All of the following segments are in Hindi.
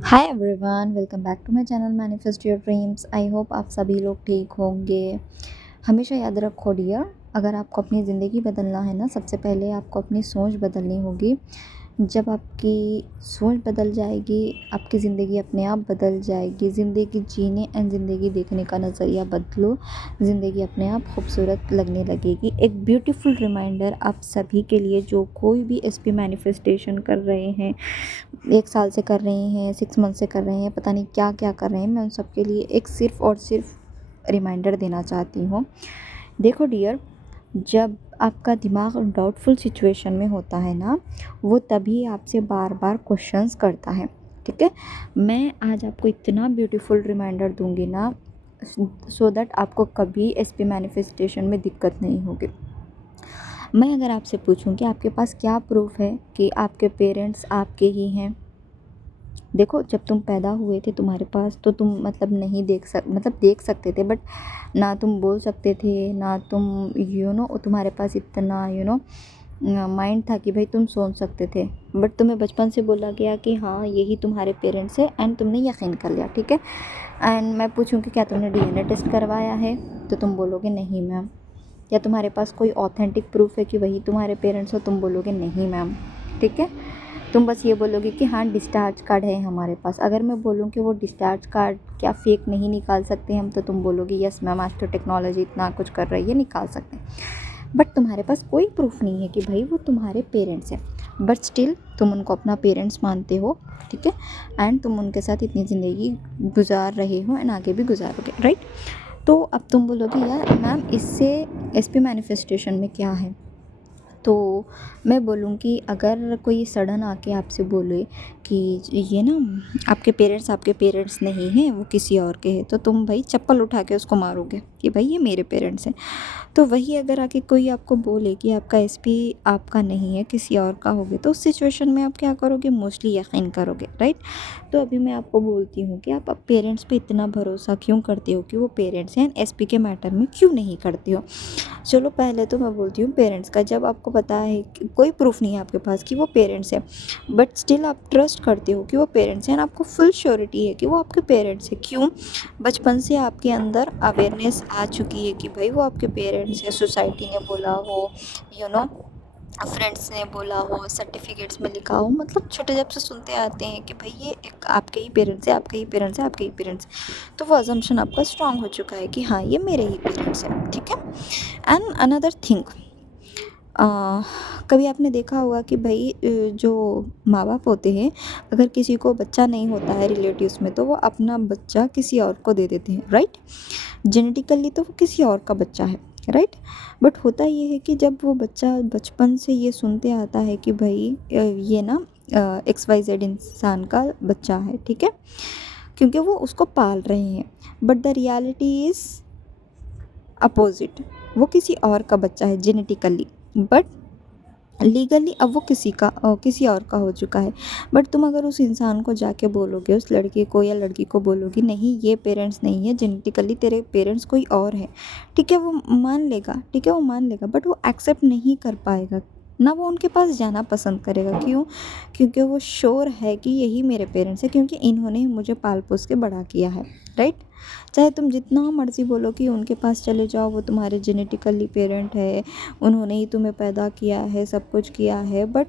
Hi everyone, welcome back to my channel manifest your dreams. I hope आप सभी लोग ठीक होंगे। हमेशा याद रखो डियर, अगर आपको अपनी ज़िंदगी बदलना है ना, सबसे पहले आपको अपनी सोच बदलनी होगी। जब आपकी सोच बदल जाएगी, आपकी ज़िंदगी अपने आप बदल जाएगी। ज़िंदगी जीने एंड ज़िंदगी देखने का नज़रिया बदलो, ज़िंदगी अपने आप खूबसूरत लगने लगेगी। एक ब्यूटीफुल रिमाइंडर आप सभी के लिए, जो कोई भी एसपी मैनिफेस्टेशन कर रहे हैं, 1 साल से कर रहे हैं, 6 मंथ से कर रहे हैं, पता नहीं क्या क्या कर रहे हैं, मैं उन सब के लिए एक सिर्फ़ और सिर्फ रिमाइंडर देना चाहती हूँ। देखो डियर, जब आपका दिमाग डाउटफुल सिचुएशन में होता है ना, वो तभी आपसे बार बार क्वेश्चंस करता है। ठीक है, मैं आज आपको इतना ब्यूटीफुल रिमाइंडर दूंगी ना, सो दैट आपको कभी एसपी मैनिफेस्टेशन में दिक्कत नहीं होगी। मैं अगर आपसे पूछूं कि आपके पास क्या प्रूफ है कि आपके पेरेंट्स आपके ही हैं। देखो, जब तुम पैदा हुए थे तुम्हारे पास, तो तुम मतलब नहीं देख सकते थे, बट ना तुम बोल सकते थे, ना तुम तुम्हारे पास इतना माइंड था कि भाई तुम सोच सकते थे। बट तुम्हें बचपन से बोला गया कि हाँ यही तुम्हारे पेरेंट्स है, एंड तुमने यकीन कर लिया। ठीक है, एंड मैं पूछूं कि क्या तुमने डीएनए टेस्ट करवाया है, तो तुम बोलोगे नहीं मैम। या तुम्हारे पास कोई ऑथेंटिक प्रूफ है कि वही तुम्हारे पेरेंट्स हो, तुम बोलोगे नहीं मैम। ठीक है, तुम बस ये बोलोगे कि हाँ डिस्चार्ज कार्ड है हमारे पास। अगर मैं बोलूँ कि वो डिस्चार्ज कार्ड क्या फ़ेक नहीं निकाल सकते हम, तो तुम बोलोगे यस मैम, आज तो टेक्नोलॉजी इतना कुछ कर रही है, निकाल सकते हैं। बट तुम्हारे पास कोई प्रूफ नहीं है कि भाई वो तुम्हारे पेरेंट्स हैं, बट स्टिल तुम उनको अपना पेरेंट्स मानते हो। ठीक है, एंड तुम उनके साथ इतनी ज़िंदगी गुजार रहे हो एंड आगे भी गुजारोगे, राइट। तो अब तुम बोलोगे यार मैम, इससे एसपी मैनिफेस्टेशन में क्या है। तो मैं बोलूँ कि अगर कोई सडन आके आपसे बोले कि ये ना आपके पेरेंट्स नहीं हैं, वो किसी और के हैं, तो तुम भाई चप्पल उठा के उसको मारोगे कि भाई ये मेरे पेरेंट्स हैं। तो वही अगर आके कोई आपको बोले कि आपका एसपी आपका नहीं है, किसी और का होगे, तो उस सिचुएशन में आप क्या करोगे? मोस्टली यकीन करोगे, राइट। तो अभी मैं आपको बोलती हूँ कि आप पेरेंट्स पे इतना भरोसा क्यों करते हो कि वो पेरेंट्स हैं, एसपी के मैटर में क्यों नहीं करते हो। चलो पहले तो मैं बोलती हूँ पेरेंट्स का, जब आपको पता है कि कोई प्रूफ नहीं है आपके पास कि वो पेरेंट्स हैं, बट स्टिल आप ट्रस्ट करते हो कि वो पेरेंट्स हैं, आपको फुल श्योरिटी है कि वो आपके पेरेंट्स हैं। क्यों? बचपन से आपके अंदर अवेयरनेस आ चुकी है कि भाई वो आपके पेरेंट्स हैं। सोसाइटी ने बोला हो, यू नो फ्रेंड्स ने बोला हो, सर्टिफिकेट्स में लिखा हो, मतलब छोटे जब से सुनते आते हैं कि भाई ये एक आपके ही पेरेंट्स है, आपके ही पेरेंट्स है, आपके ही पेरेंट्स। तो वो अजम्पशन आपका स्ट्रांग हो चुका है कि हाँ ये मेरे ही पेरेंट्स हैं। ठीक है, एंड अनदर थिंग, कभी आपने देखा होगा कि भाई जो माँ बाप होते हैं, अगर किसी को बच्चा नहीं होता है रिलेटिव्स में, तो वो अपना बच्चा किसी और को दे देते हैं, राइट। जेनेटिकली तो वो किसी और का बच्चा है, राइट। बट होता ये है कि जब वो बच्चा बचपन से ये सुनते आता है कि भाई ये ना XYZ इंसान का बच्चा है, ठीक है, क्योंकि वो उसको पाल रहे हैं। But the reality is opposite, वो किसी और का बच्चा है जेनेटिकली, बट लीगली अब वो किसी और का हो चुका है। बट तुम अगर उस इंसान को जाके बोलोगे, उस लड़के को या लड़की को बोलोगी नहीं ये पेरेंट्स नहीं है, जेनेटिकली तेरे पेरेंट्स कोई और है, ठीक है, वो मान लेगा, ठीक है वो मान लेगा, बट वो एक्सेप्ट नहीं कर पाएगा ना, वो उनके पास जाना पसंद करेगा। क्यों? क्योंकि वो श्योर है कि यही मेरे पेरेंट्स हैं, क्योंकि इन्होंने मुझे पाल पोस के बड़ा किया है, राइट। चाहे तुम जितना मर्जी बोलो कि उनके पास चले जाओ, वो तुम्हारे जेनेटिकली पेरेंट है, उन्होंने ही तुम्हें पैदा किया है, सब कुछ किया है, बट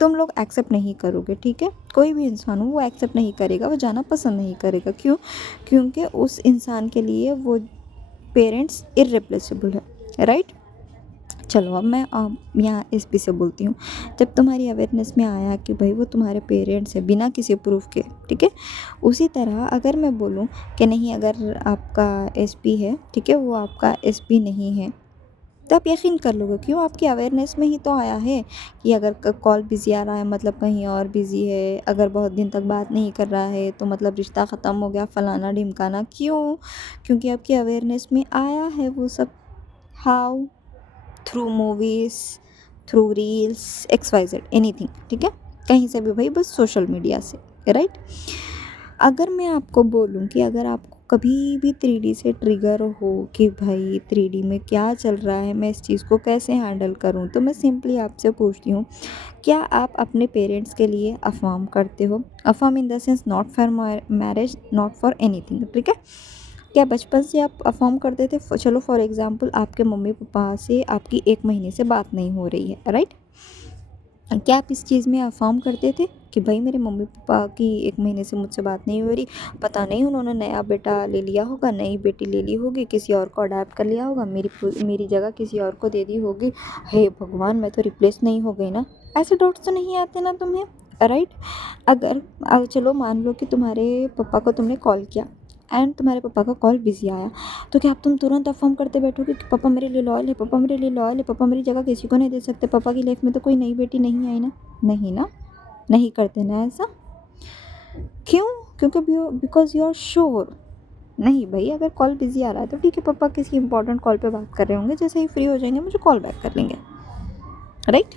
तुम लोग एक्सेप्ट नहीं करोगे। ठीक है, कोई भी इंसान हो वो एक्सेप्ट नहीं करेगा, वो जाना पसंद नहीं करेगा। क्यों? क्योंकि उस इंसान के लिए वो पेरेंट्स इर्रिप्लेसेबल है, राइट। चलो अब मैं यहाँ इस भी से बोलती हूँ, जब तुम्हारी अवेयरनेस में आया कि भाई वो तुम्हारे पेरेंट्स हैं बिना किसी प्रूफ के, ठीक है, उसी तरह अगर मैं बोलूँ कि नहीं, अगर आपका एसपी है, ठीक है, वो आपका एसपी नहीं है, तो आप यकीन कर लोगे। क्यों? आपकी अवेयरनेस में ही तो आया है कि अगर कॉल बिज़ी आ रहा है मतलब कहीं और बिज़ी है, अगर बहुत दिन तक बात नहीं कर रहा है तो मतलब रिश्ता ख़त्म हो गया, फलाना ढिमकाना। क्यों? क्योंकि आपकी अवेयरनेस में आया है वो सब। How? Through movies, through reels, XYZ anything, ठीक है, कहीं से भी भाई, बस सोशल मीडिया से, राइट। अगर मैं आपको बोलूँ कि अगर आपको कभी भी 3D से ट्रिगर हो कि भाई 3D में क्या चल रहा है, मैं इस चीज़ को कैसे हैंडल करूँ, तो मैं सिंपली आपसे पूछती हूँ, क्या आप अपने पेरेंट्स के लिए अफ़र्म करते हो? Affirm in the sense not for marriage, not for anything, ठीक है? क्या बचपन से आप अफ़र्म करते थे? चलो फॉर एग्ज़ाम्पल आपके मम्मी पापा से आपकी 1 महीने से बात नहीं हो रही है, राइट? क्या आप इस चीज़ में अफ़र्म करते थे कि भाई मेरे मम्मी पापा की 1 महीने से मुझसे बात नहीं हो रही, पता नहीं उन्होंने नया बेटा ले लिया होगा, नई बेटी ले ली होगी, किसी और को अडॉप्ट कर लिया होगा, मेरी जगह किसी और को दे दी होगी, हे भगवान मैं तो रिप्लेस नहीं हो गई ना? ऐसे डाउट्स तो नहीं आते ना तुम्हें, राइट? अगर चलो मान लो कि तुम्हारे पापा को तुमने कॉल किया एंड तुम्हारे पापा का कॉल बिजी आया, तो क्या आप तुम तुरंत अफ़र्म करते बैठोगे कि पापा मेरे लिए लॉयल है, पापा मेरे लिए लॉयल है, पापा मेरी जगह किसी को नहीं दे सकते, पापा की लाइफ में तो कोई नई बेटी नहीं आई ना? नहीं ना? नहीं करते ना ऐसा? क्यों? क्योंकि बिकॉज यू आर श्योर। नहीं भाई, अगर कॉल बिजी आ रहा है तो ठीक है, पापा किसी इंपॉर्टेंट कॉल पे बात कर रहे होंगे, जैसे ही फ्री हो जाएंगे मुझे कॉल बैक कर लेंगे, राइट?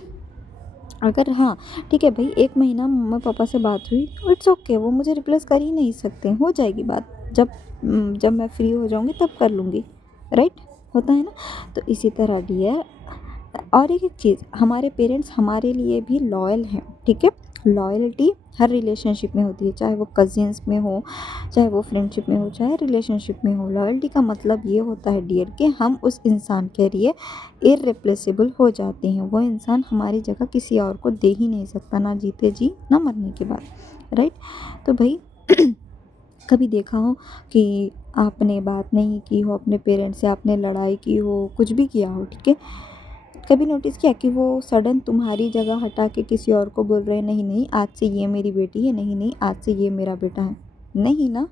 अगर हाँ ठीक है भाई, 1 महीना मम्मा पापा से बात हुई, इट्स ओके, वो मुझे रिप्लेस कर ही नहीं सकते, हो जाएगी बात, जब मैं फ्री हो जाऊँगी तब कर लूँगी, राइट? होता है ना? तो इसी तरह डियर, और एक चीज़, हमारे पेरेंट्स हमारे लिए भी लॉयल हैं, ठीक है? लॉयल्टी हर रिलेशनशिप में होती है, चाहे वो कजिन्स में हो, चाहे वो फ्रेंडशिप में हो, चाहे रिलेशनशिप में हो। लॉयल्टी का मतलब ये होता है डियर कि हम उस इंसान के लिए इररिप्लेसेबल हो जाते हैं, वो इंसान हमारी जगह किसी और को दे ही नहीं सकता, ना जीते जी ना मरने के बाद, राइट? तो भाई कभी देखा हो कि आपने बात नहीं की हो अपने पेरेंट्स से, आपने लड़ाई की हो, कुछ भी किया हो, ठीक है? कभी नोटिस किया कि वो सडन तुम्हारी जगह हटा के किसी और को बोल रहे हैं, नहीं नहीं आज से ये मेरी बेटी है, नहीं नहीं आज से ये मेरा बेटा है? नहीं ना?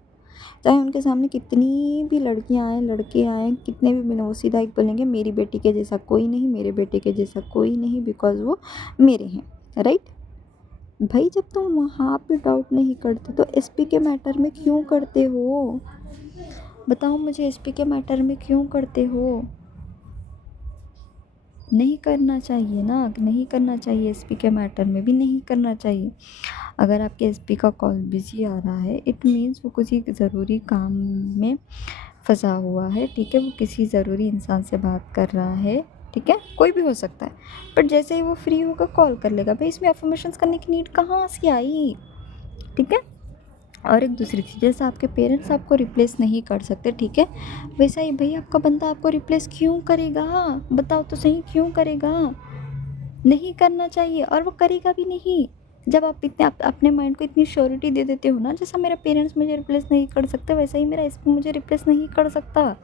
चाहे उनके सामने कितनी भी लड़कियां आए, लड़के आए, कितने भी बिनोसीदा एक बोलेंगे मेरी बेटी के जैसा कोई नहीं, मेरे बेटे के जैसा कोई नहीं, बिकॉज वो मेरे हैं, राइट? भाई जब तुम वहाँ पे डाउट नहीं करते तो एसपी के मैटर में क्यों करते हो? बताओ मुझे, एसपी के मैटर में क्यों करते हो? नहीं करना चाहिए ना, नहीं करना चाहिए, एसपी के मैटर में भी नहीं करना चाहिए। अगर आपके एसपी का कॉल बिजी आ रहा है, इट मीन्स वो किसी ज़रूरी काम में फंसा हुआ है, ठीक है? वो किसी ज़रूरी इंसान से बात कर रहा है, ठीक है? कोई भी हो सकता है, बट जैसे ही वो फ्री होगा कॉल कर लेगा। भाई इसमें अफर्मेशंस करने की नीड कहाँ से आई, ठीक है? और एक दूसरी चीज़, जैसे आपके पेरेंट्स आपको रिप्लेस नहीं कर सकते, ठीक है? वैसा ही भाई आपका बंदा आपको रिप्लेस क्यों करेगा? बताओ तो सही, क्यों करेगा? नहीं करना चाहिए, और वो करेगा भी नहीं। जब आप इतने अपने माइंड को इतनी श्योरिटी दे देते हो ना, जैसा मेरा पेरेंट्स मुझे रिप्लेस नहीं कर सकते, वैसा ही मेरा एसपी मुझे रिप्लेस नहीं कर सकता,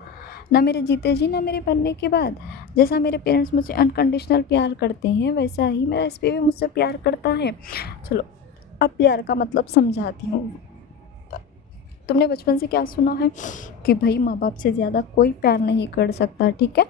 ना मेरे जीते जी ना मेरे मरने के बाद। जैसा मेरे पेरेंट्स मुझसे अनकंडीशनल प्यार करते हैं, वैसा ही मेरा एसपी भी मुझसे प्यार करता है। चलो अब प्यार का मतलब समझाती हूँ। तुमने बचपन से क्या सुना है कि भाई माँ बाप से ज़्यादा कोई प्यार नहीं कर सकता, ठीक है?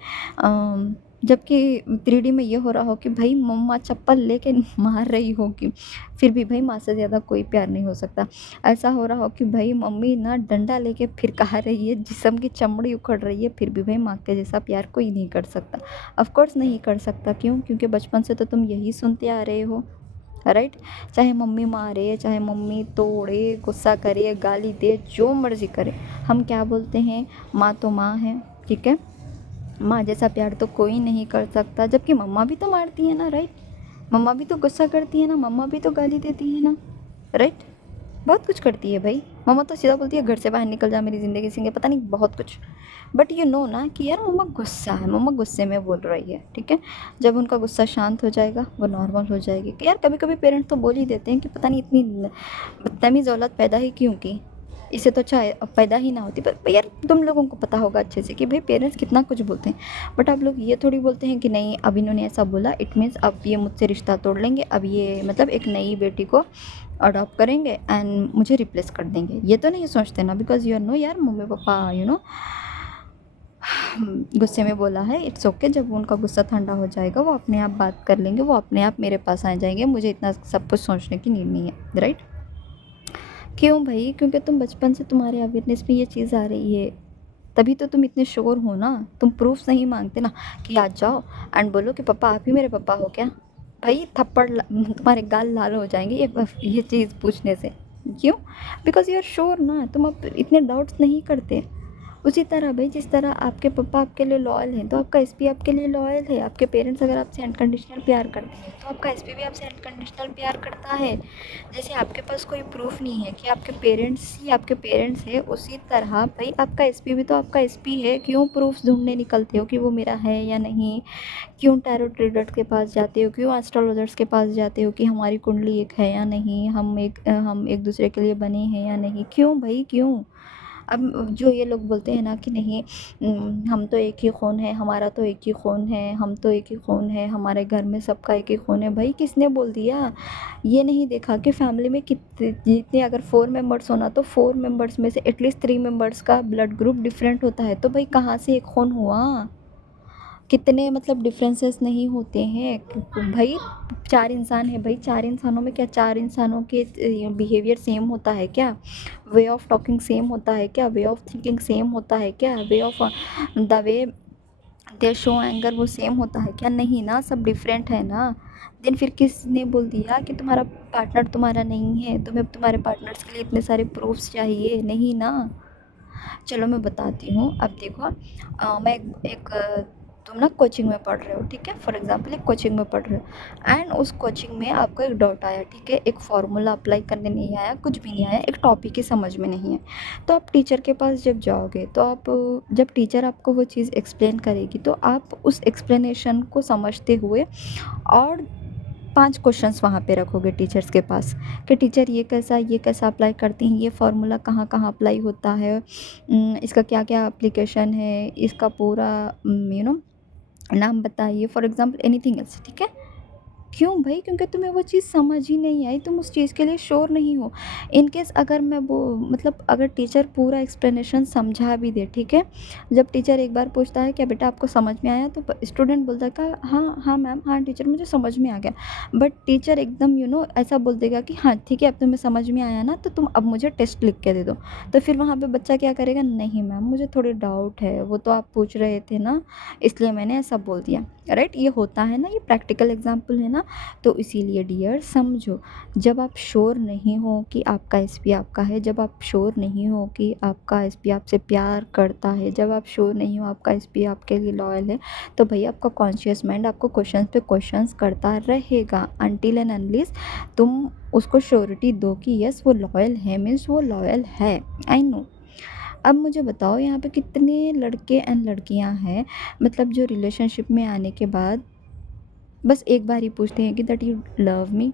जबकि 3D में ये हो रहा हो कि भाई मम्मा चप्पल लेके मार रही होगी, फिर भी भाई माँ से ज़्यादा कोई प्यार नहीं हो सकता। ऐसा हो रहा हो कि भाई मम्मी ना डंडा लेके फिर कहा रही है, जिस्म की चमड़ी उखड़ रही है, फिर भी भाई माँ के जैसा प्यार कोई नहीं कर सकता। ऑफ कोर्स नहीं कर सकता, क्यों? क्योंकि बचपन से तो तुम यही सुनते आ रहे हो, राइट? चाहे मम्मी मारे, चाहे मम्मी तोड़े, गुस्सा करे, गाली दे, जो मर्जी करे, हम क्या बोलते हैं? माँ तो माँ है, ठीक है? माँ जैसा प्यार तो कोई नहीं कर सकता। जबकि मम्मा भी तो मारती है ना, राइट? मम्मा भी तो गुस्सा करती है ना, मम्मा भी तो गाली देती है ना, राइट? बहुत कुछ करती है भाई। मम्मा तो सीधा बोलती है घर से बाहर निकल जा, मेरी ज़िंदगी से, पता नहीं बहुत कुछ। बट यू नो ना कि यार मम्मा गुस्सा है, मम्मा गुस्से में बोल रही है, ठीक है? जब उनका गुस्सा शांत हो जाएगा, वो नॉर्मल हो जाएगी। कि यार कभी कभी पेरेंट्स तो बोल ही देते हैं कि पता नहीं इतनी बदतमीज़ औलाद पैदा ही क्यों की, इससे तो अच्छा पैदा ही ना होती। पर यार तुम लोगों को पता होगा अच्छे से कि भाई पेरेंट्स कितना कुछ बोलते हैं, बट आप लोग ये थोड़ी बोलते हैं कि नहीं अब इन्होंने ऐसा बोला इट मीन्स अब ये मुझसे रिश्ता तोड़ लेंगे, अब ये मतलब एक नई बेटी को अडॉप्ट करेंगे एंड मुझे रिप्लेस कर देंगे। ये तो नहीं सोचते ना, बिकॉज यू नो यार मम्मी पापा गुस्से में बोला है, इट्स ओके। जब उनका गुस्सा ठंडा हो जाएगा वो अपने आप बात कर लेंगे, वो अपने आप मेरे पास आ जाएंगे, मुझे इतना सब कुछ सोचने की नीड नहीं है, राइट? क्यों भाई? क्योंकि तुम बचपन से तुम्हारे अवेयरनेस में ये चीज़ आ रही है, तभी तो तुम इतने श्योर हो ना। तुम प्रूफ नहीं मांगते ना कि आज जाओ एंड बोलो कि पापा आप ही मेरे पापा हो क्या? भाई थप्पड़ तुम्हारे गाल लाल हो जाएंगे ये चीज़ पूछने से, क्यों? बिकॉज़ यू आर श्योर ना, तुम अब इतने डाउट्स नहीं करते। उसी तरह भाई, जिस तरह आपके पापा आपके लिए लॉयल हैं, तो आपका एसपी आपके लिए लॉयल है। आपके पेरेंट्स अगर आपसे अनकंडीशनल प्यार करते हैं, तो आपका एसपी भी आपसे अनकंडीशनल प्यार करता है। जैसे आपके पास कोई प्रूफ नहीं है कि आपके पेरेंट्स ही आपके पेरेंट्स हैं, उसी तरह भाई आपका एसपी भी तो आपका एसपी है। क्यों प्रूफ्स ढूँढने निकलते हो कि वो मेरा है या नहीं? क्यों टैरो रीडर्स के पास जाते हो? क्यों एस्ट्रोलॉजर्स के पास जाते हो कि हमारी कुंडली एक है या नहीं? हम एक दूसरे के लिए बने हैं या नहीं? क्यों भाई, क्यों? अब जो ये लोग बोलते हैं ना कि नहीं, हम तो एक ही खून है, हमारा तो एक ही खून है, हम तो एक ही खून है, हमारे घर में सबका एक ही खून है। भाई किसने बोल दिया? ये नहीं देखा कि फैमिली में कितने, जितने अगर 4 मेंबर्स हो ना, तो 4 मेंबर्स में से एटलीस्ट 3 मेंबर्स का ब्लड ग्रुप डिफरेंट होता है। तो भाई कहाँ से एक खून हुआ? कितने मतलब डिफरेंसेस नहीं होते हैं भाई? 4 इंसान है भाई, 4 इंसानों में क्या 4 इंसानों के बिहेवियर सेम होता है क्या? वे ऑफ टॉकिंग सेम होता है क्या? वे ऑफ थिंकिंग सेम होता है क्या? Way of the way they show anger वो सेम होता है क्या? नहीं ना, सब डिफरेंट है ना। देन फिर किसने बोल दिया कि तुम्हारा पार्टनर तुम्हारा नहीं है? तुम्हें तुम्हारे पार्टनर्स के लिए इतने सारे प्रूफ्स चाहिए? नहीं ना। चलो मैं बताती हूँ। अब देखो, मैं तुम ना कोचिंग में पढ़ रहे हो, ठीक है? फॉर एग्जांपल एक कोचिंग में पढ़ रहे हो एंड उस कोचिंग में आपको एक डाउट आया, ठीक है? एक फार्मूला अप्लाई करने नहीं आया, कुछ भी नहीं आया, एक टॉपिक ही समझ में नहीं है। तो आप टीचर के पास जब जाओगे, तो आप जब टीचर आपको वो चीज़ एक्सप्लेन करेगी, तो आप उस एक्सप्लेनेशन को समझते हुए और 5 क्वेश्चंस वहाँ पे रखोगे टीचर्स के पास कि टीचर ये कैसा अप्लाई करती हैं, ये फार्मूला कहाँ-कहाँ अप्लाई होता है, इसका क्या-क्या एप्लीकेशन है, इसका पूरा नाम बताइए, फॉर एग्ज़ाम्पल एनीथिंग एल्स, ठीक है? क्यों भाई? क्योंकि तुम्हें वो चीज़ समझ ही नहीं आई, तुम उस चीज़ के लिए श्योर नहीं हो। इन केस अगर मैं वो मतलब अगर टीचर पूरा एक्सप्लेनेशन समझा भी दे, ठीक है? जब टीचर एक बार पूछता है क्या बेटा आपको समझ में आया? तो स्टूडेंट बोलता है कि हाँ, हाँ मैम, हाँ टीचर मुझे समझ में आ गया। बट टीचर एकदम ऐसा बोल देगा कि हाँ ठीक है, अब तुम्हें समझ में आया ना, तो तुम अब मुझे टेस्ट लिख के दे दो। तो फिर वहाँ पे बच्चा क्या करेगा? नहीं मैम, मुझे थोड़ी डाउट है, वो तो आप पूछ रहे थे ना, इसलिए मैंने ऐसा बोल दिया। राइट? ये होता है ना, ये प्रैक्टिकल एग्जाम्पल है ना। तो इसीलिए डियर समझो, जब आप श्योर नहीं हो कि आपका एसपी आपका है, जब आप श्योर नहीं हो कि आपका एसपी आपसे प्यार करता है, जब आप श्योर नहीं हो आपका एसपी आपके लिए लॉयल है, तो भैया आपका कॉन्शियस माइंड आपको क्वेश्चंस पे क्वेश्चंस करता रहेगा अनटिल एंड अनलेस तुम उसको श्योरिटी दो कि यस वो लॉयल है, मीन्स वो लॉयल है। I know. अब मुझे बताओ, यहाँ पे कितने लड़के एंड लड़कियाँ हैं मतलब जो रिलेशनशिप में आने के बाद बस एक बार ही पूछते हैं कि दैट यू लव मी?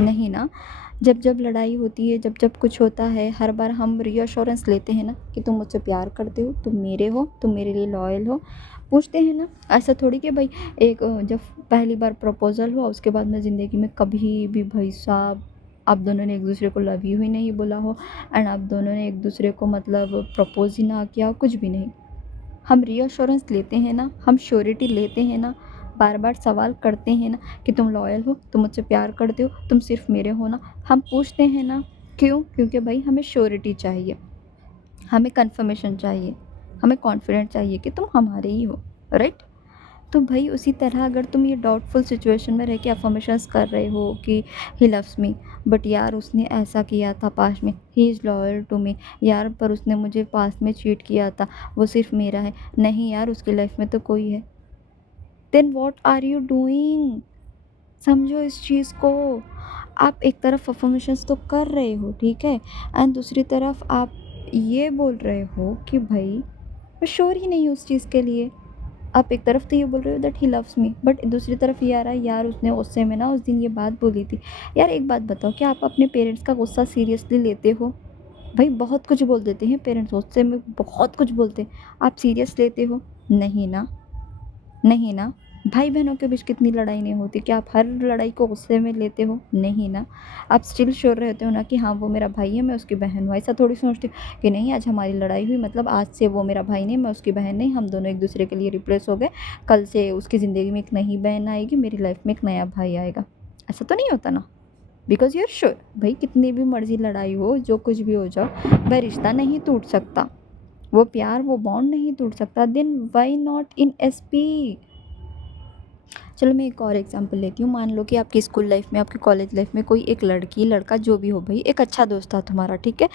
नहीं ना। जब जब लड़ाई होती है, जब जब कुछ होता है, हर बार हम रीअश्योरेंस लेते हैं ना कि तुम मुझसे प्यार करते हो, तुम मेरे हो, तुम मेरे लिए लॉयल हो, पूछते हैं ना। ऐसा थोड़ी कि भाई जब पहली बार प्रपोजल हुआ उसके बाद में ज़िंदगी में कभी भी भाई साहब आप दोनों ने एक दूसरे को लव यू ही नहीं बोला हो एंड आप दोनों ने एक दूसरे को मतलब प्रपोज ही ना किया हो, कुछ भी नहीं। हम रीअश्योरेंस लेते हैं ना, हम श्योरिटी लेते हैं ना, बार बार सवाल करते हैं ना कि तुम लॉयल हो, तुम मुझसे प्यार करते हो, तुम सिर्फ मेरे हो ना, हम पूछते हैं ना। क्यों? क्योंकि भाई हमें श्योरिटी चाहिए, हमें कंफर्मेशन चाहिए, हमें कॉन्फिडेंट चाहिए कि तुम हमारे ही हो। राइट? तो भाई उसी तरह अगर तुम ये डाउटफुल सिचुएशन में रह के अफर्मेशंस कर रहे हो कि ही लव्स मी, बट यार उसने ऐसा किया था पास्ट में, he is loyal to me, यार पर उसने मुझे पास्ट में चीट किया था, वो सिर्फ मेरा है, नहीं यार उसकी लाइफ में तो कोई है, then what are you doing? समझो इस चीज़ को। आप एक तरफ अफर्मेशंस तो कर रहे हो, ठीक है, एंड दूसरी तरफ आप ये बोल रहे हो कि भाई मैं श्योर ही नहीं हूँ उस चीज़ के लिए। आप एक तरफ तो ये बोल रहे हो that he loves me, but दूसरी तरफ ये आ रहा है यार उसने गुस्से में ना उस दिन ये बात बोली थी। यार एक बात बताओ, क्या आप अपने पेरेंट्स का गुस्सा सीरियसली लेते हो? भाई बहुत कुछ बोल देते हैं पेरेंट्स, गुस्से में बहुत कुछ बोलते हैं, आप सीरियस लेते हो? नहीं ना। नहीं ना। भाई बहनों के बीच कितनी लड़ाई नहीं होती, क्या आप हर लड़ाई को गुस्से में लेते हो? नहीं ना। आप स्टिल श्योर रहते हो ना कि हाँ वो मेरा भाई है, मैं उसकी बहन हूँ। ऐसा थोड़ी सोचते हो कि नहीं आज हमारी लड़ाई हुई मतलब आज से वो मेरा भाई नहीं, मैं उसकी बहन नहीं, हम दोनों एक दूसरे के लिए रिप्लेस हो गए, कल से उसकी ज़िंदगी में एक नई बहन आएगी, मेरी लाइफ में एक नया भाई आएगा। ऐसा तो नहीं होता ना। Because you are sure. भाई कितनी भी मर्ज़ी लड़ाई हो, जो कुछ भी हो जाओ, वह रिश्ता नहीं टूट सकता, वो प्यार वो बॉन्ड नहीं टूट सकता। Then why not in SP? चलो मैं एक और एग्जांपल लेती हूँ। मान लो कि आपकी स्कूल लाइफ में, आपकी कॉलेज लाइफ में कोई एक लड़की, लड़का जो भी हो भाई, एक अच्छा दोस्त था तुम्हारा, ठीक है।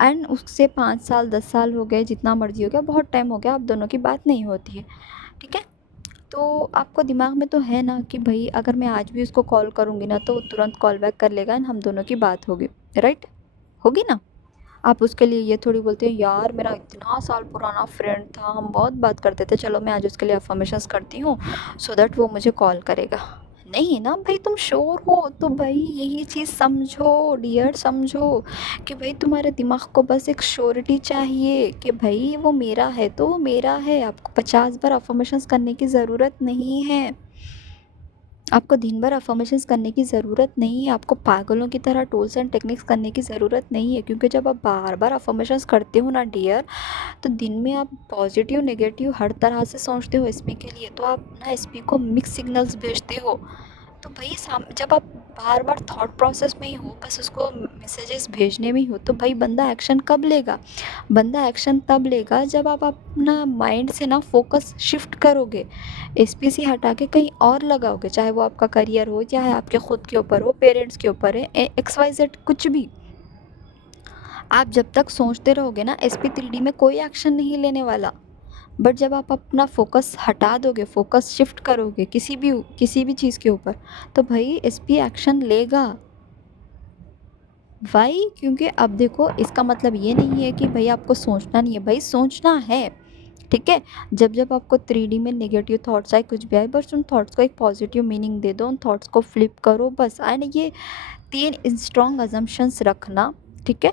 एंड उससे 5 साल 10 साल हो गए, जितना मर्जी हो गया, बहुत टाइम हो गया, आप दोनों की बात नहीं होती है, ठीक है। तो आपको दिमाग में तो है ना कि भाई अगर मैं आज भी उसको कॉल करूँगी ना तो वो तुरंत कॉल बैक कर लेगा एंड हम दोनों की बात होगी, राइट? होगी ना? आप उसके लिए ये थोड़ी बोलते हैं यार मेरा इतना साल पुराना फ्रेंड था, हम बहुत बात करते थे, चलो मैं आज उसके लिए अफर्मेशंस करती हूँ सो दैट वो मुझे कॉल करेगा। नहीं ना भाई, तुम श्योर हो तो भाई यही चीज़ समझो डियर, समझो कि भाई तुम्हारे दिमाग को बस एक श्योरिटी चाहिए कि भाई वो मेरा है तो वो मेरा है। आपको 50 बार अफर्मेशंस करने की ज़रूरत नहीं है। आपको दिन भर अफ़र्मेशंस करने की ज़रूरत नहीं है, आपको पागलों की तरह टूल्स एंड टेक्निक्स करने की ज़रूरत नहीं है, क्योंकि जब आप बार-बार अफ़र्मेशंस करते हो ना डियर, तो दिन में आप पॉज़िटिव, नेगेटिव हर तरह से सोचते हो एसपी के लिए, तो आप ना एसपी को मिक्स सिग्नल्स भेजते हो। तो भाई जब आप बार-बार थॉट प्रोसेस में ही हो, बस उसको मैसेजेस भेजने में ही हो, तो भाई बंदा एक्शन कब लेगा? बंदा एक्शन तब लेगा जब आप अपना माइंड से ना फ़ोकस शिफ्ट करोगे, एसपीसी हटा के कहीं और लगाओगे, चाहे वो आपका करियर हो, चाहे आपके खुद के ऊपर हो, पेरेंट्स के ऊपर है, एक्स वाई जेड कुछ भी। आप जब तक सोचते रहोगे ना, एसपी 3D में कोई एक्शन नहीं लेने वाला। बट जब आप अपना फोकस हटा दोगे, फोकस शिफ्ट करोगे किसी भी चीज़ के ऊपर, तो भाई एसपी एक्शन लेगा। वाई? क्योंकि अब देखो, इसका मतलब ये नहीं है कि भाई आपको सोचना नहीं है, भाई सोचना है, ठीक है। जब जब आपको 3D में नेगेटिव थॉट्स आए, कुछ भी आए, बस उन थॉट्स को एक पॉजिटिव मीनिंग दे दो, उन थॉट्स को फ्लिप करो बस। एंड ये 3 स्ट्रॉन्ग अजम्पशंस रखना, ठीक है,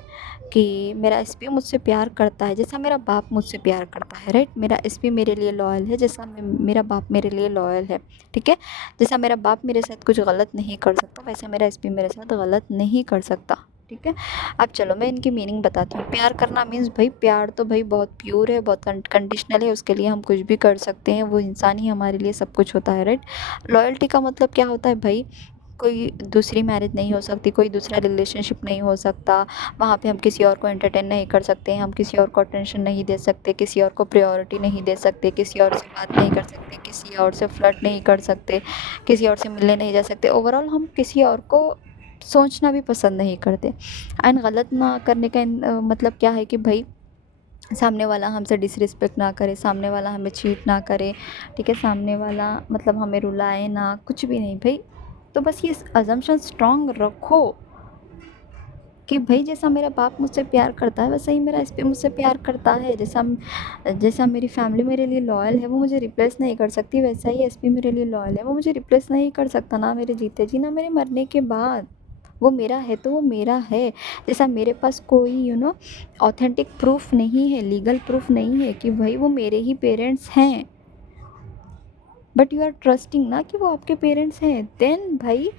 कि मेरा एसपी मुझसे प्यार करता है जैसा मेरा बाप मुझसे प्यार करता है, राइट? मेरा एसपी मेरे लिए लॉयल है जैसा मेरा बाप मेरे लिए लॉयल है, ठीक है। जैसा मेरा बाप मेरे साथ कुछ गलत नहीं कर सकता, वैसा मेरा एसपी मेरे साथ गलत नहीं कर सकता, ठीक है। अब चलो मैं इनकी मीनिंग बताती हूँ। प्यार करना मीन्स भाई, प्यार तो भाई बहुत प्योर है, बहुत कंडीशनल है, उसके लिए हम कुछ भी कर सकते हैं, वो इंसान ही हमारे लिए सब कुछ होता है, राइट? लॉयल्टी का मतलब क्या होता है भाई? कोई दूसरी मैरिज नहीं हो सकती, कोई दूसरा रिलेशनशिप नहीं हो सकता, वहाँ पे हम किसी और को एंटरटेन नहीं कर सकते, हम किसी और को अटेंशन नहीं दे सकते, किसी और को प्रायोरिटी नहीं दे सकते, किसी और से बात नहीं कर सकते, किसी और से फ्लर्ट नहीं कर सकते, किसी और से मिलने नहीं जा सकते। ओवरऑल हम किसी और को सोचना भी पसंद नहीं करते। एंड गलत ना करने का मतलब क्या है कि भाई सामने वाला हमसे डिसरिस्पेक्ट ना करे, सामने वाला हमें चीट ना करे, ठीक है, सामने वाला मतलब हमें रुलाए ना, कुछ भी नहीं भाई। तो बस ये अजम्पशन स्ट्रॉन्ग रखो कि भाई जैसा मेरा बाप मुझसे प्यार करता है वैसा ही मेरा एसपी मुझसे प्यार करता है, जैसा जैसा मेरी फैमिली मेरे लिए लॉयल है, वो मुझे रिप्लेस नहीं कर सकती, वैसा ही एसपी मेरे लिए लॉयल है, वो मुझे रिप्लेस नहीं कर सकता, ना मेरे जीते जी ना मेरे मरने के बाद। वो मेरा है तो वो मेरा है। जैसा मेरे पास कोई ऑथेंटिक प्रूफ नहीं है, लीगल प्रूफ नहीं है कि भाई वो मेरे ही पेरेंट्स हैं, बट यू आर ट्रस्टिंग ना कि वो आपके पेरेंट्स हैं, देन भाई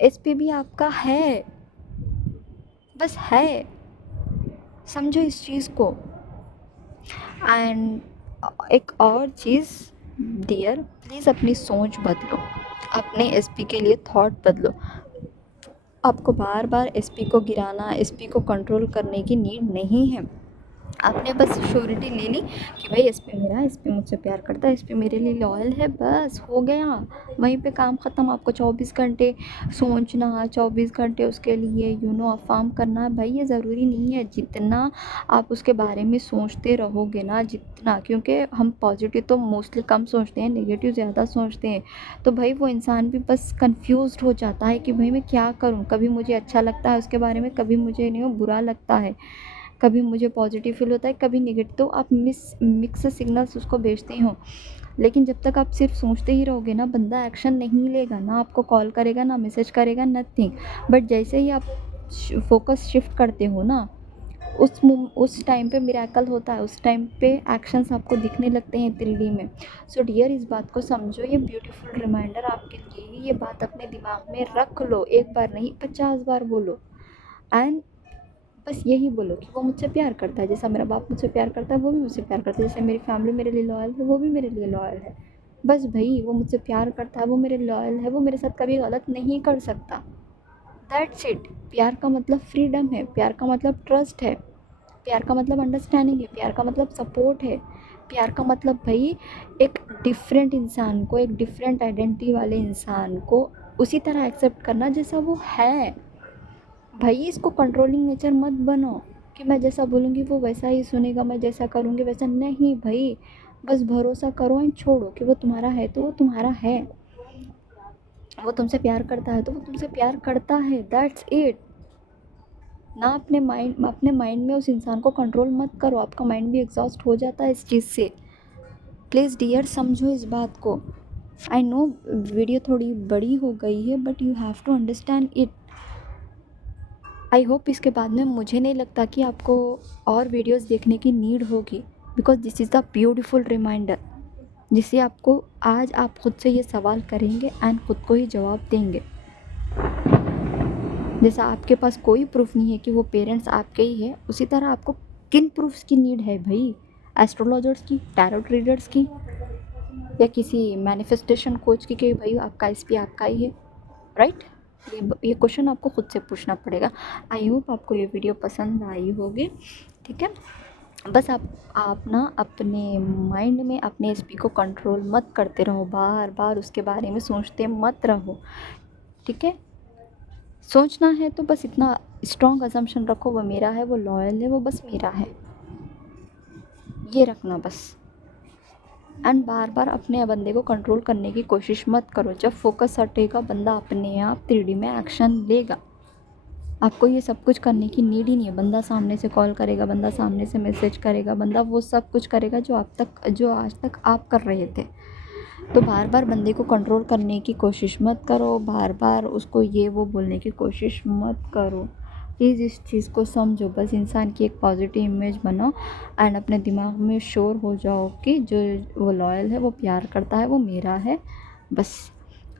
एसपी भी आपका है, बस है। समझो इस चीज़ को। एंड एक और चीज़ डियर, प्लीज़ अपनी सोच बदलो, अपने एसपी के लिए थॉट बदलो। आपको बार बार एसपी को गिराना, एसपी को कंट्रोल करने की नीड नहीं है। आपने बस श्योरिटी ले ली कि भाई एसपी मेरा है, एसपी मुझसे प्यार करता है, एसपी मेरे लिए लॉयल है, बस हो गया, वहीं पे काम ख़त्म। आपको 24 घंटे सोचना, 24 घंटे उसके लिए अफर्म करना, भाई ये ज़रूरी नहीं है। जितना आप उसके बारे में सोचते रहोगे ना, जितना, क्योंकि हम पॉजिटिव तो मोस्टली कम सोचते हैं, नेगेटिव ज़्यादा सोचते हैं, तो भाई वो इंसान भी बस कंफ्यूज्ड हो जाता है कि भाई मैं क्या करूँ। कभी मुझे अच्छा लगता है उसके बारे में, कभी मुझे बुरा लगता है, कभी मुझे पॉजिटिव फील होता है, कभी नेगेटिव, तो आप मिक्स सिग्नल्स उसको भेजते हो। लेकिन जब तक आप सिर्फ सोचते ही रहोगे ना, बंदा एक्शन नहीं लेगा, ना आपको कॉल करेगा, ना मैसेज करेगा, नथिंग। बट जैसे ही आप फोकस शिफ्ट करते हो ना, उस टाइम पे मिरेकल होता है, उस टाइम पे एक्शंस आपको दिखने लगते हैं 3D में। सो डियर, इस बात को समझो, ये ब्यूटीफुल रिमाइंडर आपके लिए ही, ये बात अपने दिमाग में रख लो, एक बार नहीं 50 बार बोलो। एंड बस यही बोलो कि वो मुझसे प्यार करता है, जैसा मेरा बाप मुझसे प्यार करता है वो भी मुझसे प्यार करता है, जैसे मेरी फैमिली मेरे लिए लॉयल है वो भी मेरे लिए लॉयल है। बस भाई वो मुझसे प्यार करता है, वो मेरे लॉयल है, वो मेरे साथ कभी गलत नहीं कर सकता। That's it. प्यार का मतलब फ्रीडम है, प्यार का मतलब ट्रस्ट है। प्यार का मतलब अंडरस्टैंडिंग है, प्यार का मतलब सपोर्ट है, प्यार का मतलब भाई एक डिफरेंट इंसान को, एक डिफरेंट आइडेंटिटी वाले इंसान को उसी तरह एक्सेप्ट करना जैसा वो है। भाई इसको कंट्रोलिंग नेचर मत बनो कि मैं जैसा बोलूँगी वो वैसा ही सुनेगा, मैं जैसा करूँगी वैसा नहीं भाई। बस भरोसा करो एंड छोड़ो कि वो तुम्हारा है तो वो तुम्हारा है, वो तुमसे प्यार करता है तो वो तुमसे प्यार करता है, दैट्स इट। ना अपने माइंड में उस इंसान को कंट्रोल मत करो, आपका माइंड भी एग्जॉस्ट हो जाता है इस चीज़ से। प्लीज़ डियर समझो इस बात को। आई नो वीडियो थोड़ी बड़ी हो गई है but you have to understand it. I hope इसके बाद में मुझे नहीं लगता कि आपको और वीडियोस देखने की नीड होगी, because this is the beautiful reminder जिससे आपको आज आप खुद से ये सवाल करेंगे एंड खुद को ही जवाब देंगे। जैसा आपके पास कोई प्रूफ नहीं है कि वो पेरेंट्स आपके ही है, उसी तरह आपको किन प्रूफ्स की नीड है भाई? एस्ट्रोलॉजर्स की, टैरोट रीडर्स की, या किसी मैनिफेस्टेशन कोच की कि भाई आपका एसपी आपका ही है, राइट? ये क्वेश्चन आपको खुद से पूछना पड़ेगा। आई होप आपको ये वीडियो पसंद आई होगी, ठीक है? बस आप ना अपने माइंड में अपने एसपी को कंट्रोल मत करते रहो, बार बार उसके बारे में सोचते मत रहो, ठीक है? सोचना है तो बस इतना स्ट्रॉन्ग असम्पशन रखो, वो मेरा है, वो लॉयल है, वो बस मेरा है, ये रखना बस। एंड बार बार अपने बंदे को कंट्रोल करने की कोशिश मत करो। जब फोकस हटेगा बंदा अपने आप 3D में एक्शन लेगा। आपको ये सब कुछ करने की नीड ही नहीं है। बंदा सामने से कॉल करेगा, बंदा सामने से मैसेज करेगा, बंदा वो सब कुछ करेगा जो आज तक आप कर रहे थे। तो बार बार बंदे को कंट्रोल करने की कोशिश मत करो, बार बार उसको ये वो बोलने की कोशिश मत करो। प्लीज़ इस चीज़ को समझो। बस इंसान की एक पॉजिटिव इमेज बनाओ एंड अपने दिमाग में श्योर हो जाओ कि जो वो लॉयल है, वो प्यार करता है, वो मेरा है, बस।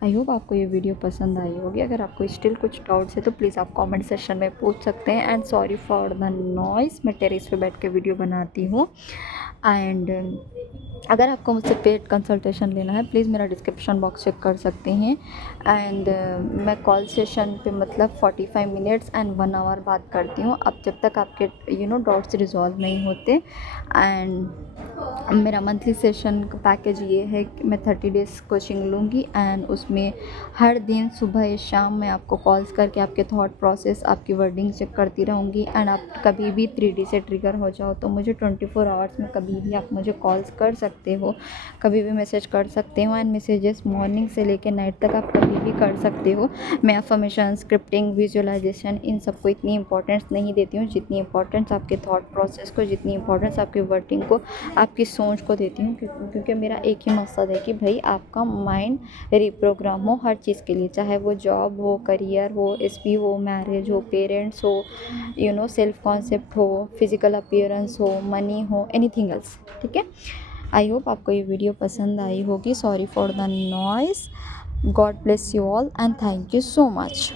आई होप आपको ये वीडियो पसंद आई होगी। अगर आपको स्टिल कुछ डाउट्स है तो प्लीज़ आप कमेंट सेक्शन में पूछ सकते हैं। And sorry for the noise, मैं टेरेस पे बैठ के वीडियो बनाती हूँ। एंड अगर आपको मुझसे पेड कंसल्टेशन लेना है प्लीज़ मेरा डिस्क्रिप्शन बॉक्स चेक कर सकते हैं। एंड मैं कॉल सेशन पे मतलब 45 मिनट्स एंड 1 आवर बात करती हूँ, अब जब तक आपके डाउट्स रिजॉल्व नहीं होते। एंड मेरा मंथली सेशन का पैकेज ये है कि मैं 30 डेज़ कोचिंग लूँगी एंड उसमें हर दिन सुबह या शाम मैं आपको कॉल्स करके आपके थॉट प्रोसेस, आपकी वर्डिंग चेक करती रहूँगी। एंड आप कभी भी 3D से ट्रिगर हो जाओ तो मुझे 24 आवर्स में कभी भी आप मुझे कॉल्स कर सकते हो, कभी भी मैसेज कर सकते हो। एंड मैसेजेस मॉर्निंग से लेकर नाइट तक आप कभी भी कर सकते हो। मैं अफर्मेशन, स्क्रिप्टिंग, विजुअलाइजेशन इन सबको इतनी इंपॉर्टेंस नहीं देती हूँ जितनी इंपॉर्टेंस आपके थॉट प्रोसेस को, जितनी इंपॉर्टेंस आपकी वर्डिंग को, आपकी सोच को देती हूँ। क्योंकि मेरा एक ही मकसद है कि भाई आपका माइंड रिप्रोग्राम हो हर चीज़ के लिए, चाहे वो जॉब हो, करियर हो, एसपी हो, मैरिज हो, पेरेंट्स हो, सेल्फ कॉन्सेप्ट हो, फिजिकल अपीयरेंस हो, मनी हो, एनीथिंग एल्स, ठीक है? आई होप आपको ये वीडियो पसंद आई होगी। Sorry for the noise. God bless you all and thank you so much.